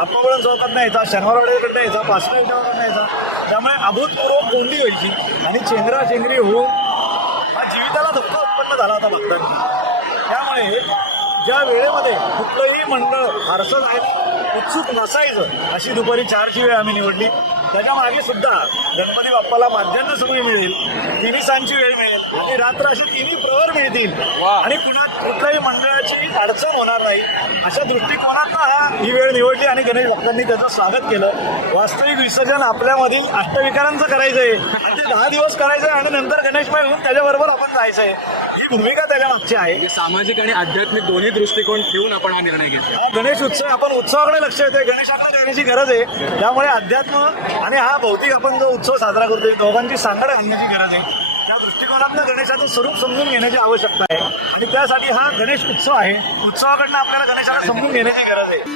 आप्पावळण चौकात यायचा, शनिवारवाड्याकडनं यायचा, पाचव्या विटावरनं यायचा. त्यामुळे अभूतपूर्व कोंडी व्हायची आणि चेंगराचेंगरी होऊन हा जीविताला धोका उत्पन्न झाला होता भक्तांनी. त्यामुळे ज्या वेळेमध्ये कुठलंही मंडळ फारसं नाही उत्सुक नसायचं अशी दुपारी 4ची वेळ आम्ही निवडली. त्याच्या मागे सुद्धा गणपती बाप्पाला माध्यान्ह समय मिळेल, तिन्ही सांची वेळ मिळेल आणि रात्र अशी तिन्ही प्रहर मिळतील आणि कुठल्याही मंडळाची अडचण होणार नाही अशा दृष्टिकोनातून ही वेळ निवडली आणि गणेश भक्तांनी त्याचं स्वागत केलं. वास्तविक विसर्जन आपल्यामधील अष्टविकारांचं करायचंय आणि ते 10 दिवस करायचंय आणि नंतर गणेशमय होऊन त्याच्याबरोबर आपण जायचंय. ही भूमिका त्याच्या मागची आहे. सामाजिक आणि आध्यात्मिक दोन्ही दृष्टिकोन ठेवून आपण हा निर्णय घेतला. हा गणेश उत्सव आपण उत्सवाकडे लक्ष येतोय, गणेशाकडे जाण्याची गरज आहे. त्यामुळे अध्यात्म आणि हा भौतिक आपण जो उत्सव साजरा करतोय दोघांची सांगड घालण्याची गरज आहे. त्या दृष्टिकोनातून गणेशाचं स्वरूप समजून घेण्याची आवश्यकता आहे आणि त्यासाठी हा गणेश उत्सव आहे. उत्सवाकडनं आपल्याला गणेशाला समजून घेण्याची गरज आहे.